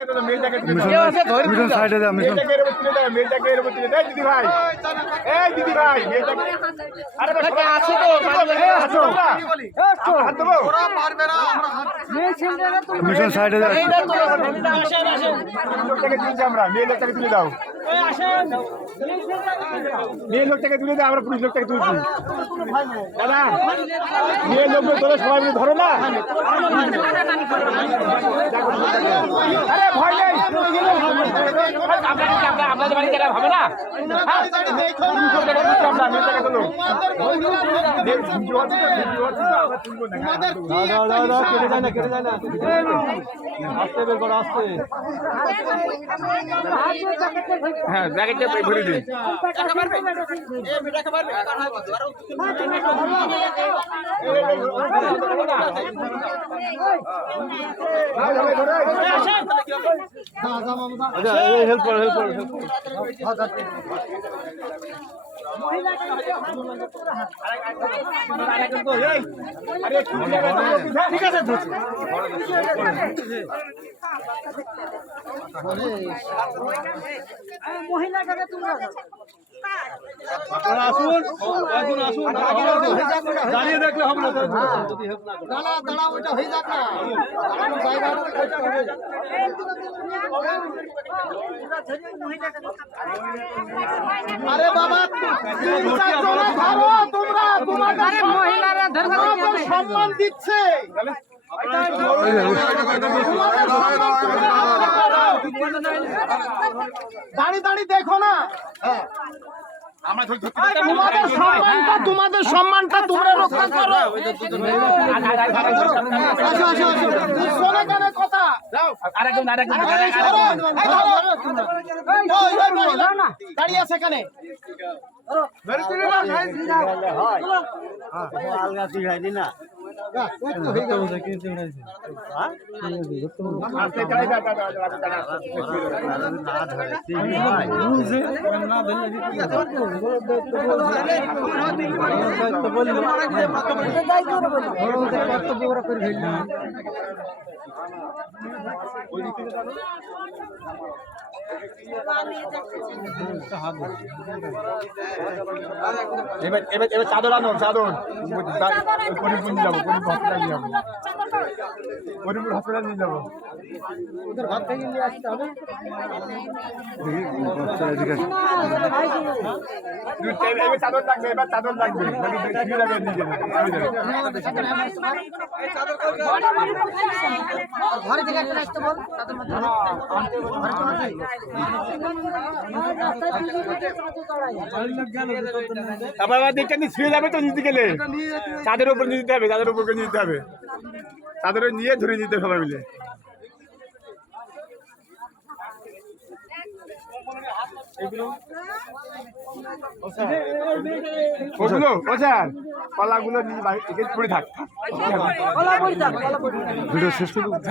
mission সাইডে যা mission দিদি ভাই এই দিদি ভাই মিশন সাইডে যা আমরা মেয়ে লোকটাকে তুলে দাও মেয়ে লোকটাকে তুলে দাও আমরা পুলিশ লোকটাকে তুলছি দাদা মেয়ে লোক তোরা সবাই মিলে ধরো না আরে ভয় নেই আপনাদের বাড়ি গেলে হবে না হ্যাঁ জ্যাকেটটা ভরে দিন হেল্প করো ঠিক আছে দাঁড়িয়ে দেখলে হবে না দাঁড়া ওইটা হয়ে যাক না আরে বাবা তোমাদের মহিলারা সম্মান দিচ্ছে দাঁড়িয়ে দাঁড়িয়ে দেখো না তোমাদের সম্মানটা তোমরা রক্ষা করো কথা দাঁড়িয়ে আছে এখানে আলগা তুই খাইনি না এবার চাদর আনো চাদর যাবো হসপিটাল নিয়ে যাবো ওদের ঘর থেকে নিয়ে আসতে হবে চাদর লাগবে এবার চাদর লাগবে ঘরে থেকে একটা আসতে বল আবার দেখতে ছিঁড়ে যাবে তো নিতে গেলে চাঁদের উপর নিতে হবে চাঁদের উপর নিতে হবে চাঁদের নিয়ে ধরে নিতে সবাই মিলে পালাগুলো নিয়ে পড়ে থাক ভিডিও শেষ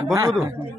বন্ধ তো